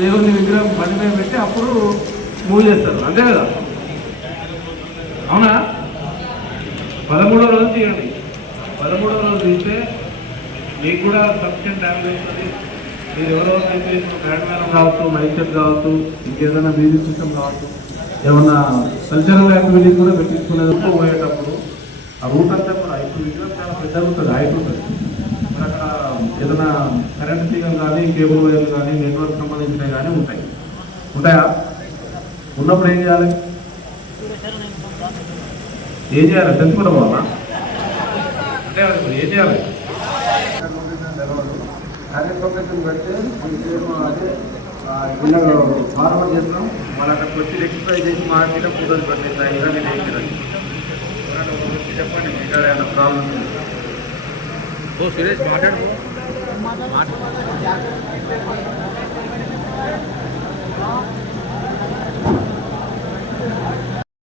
దేవుని బండి మీద పెట్టి అప్పుడు మూవ్ చేస్తారు. అంతే కదా? అవునా? పదమూడో రోజు తీయండి. పదమూడో రోజు తీస్తే మీకు కూడా సఫిషియెంట్ టైం అవుతుంది. మీరు ఎవరెవరైతే బ్యాండ్ మేళం కావచ్చు మైక్ సెట్ కావచ్చు ఇంకేదైనా మ్యూజిక్ సిస్టమ్ కావచ్చు ఏమన్నా కల్చరల్ యాక్టివిటీస్ కూడా పెట్టించుకునేది పోయేటప్పుడు ఆ రూట్ అంతా కూడా ఇప్పుడు విగ్రహం చాలా పెద్దగా ఉంటుంది. హైట్ ఉంటుంది. మరి అక్కడ ఏదైనా కరెంట్ తీగలు కానీ కేబుల్ వైర్లు కానీ నెట్వర్క్ సంబంధించినవి కానీ ఉంటాయి. ఉంటాయా? ఉన్నప్పుడు ఏం చేయాలి? ఏం చేయాలి? తెలుసుకోవడం వల్ల అంటే ఏం చేయాలి? కార్యక్రమం పెడితే మనకేమో అదే ఇలా ఫార్వర్డ్ చేస్తాం. వాళ్ళు అక్కడికి వచ్చి రెక్టిఫై చేసి మార్కెట్ ఫోటోలు పెట్టేస్తాయి ఇలా నేను ఏం చేయాలి. చెప్పండి మీకు ఏదైనా ప్రాబ్లం సురేష్ మాట్లాడు.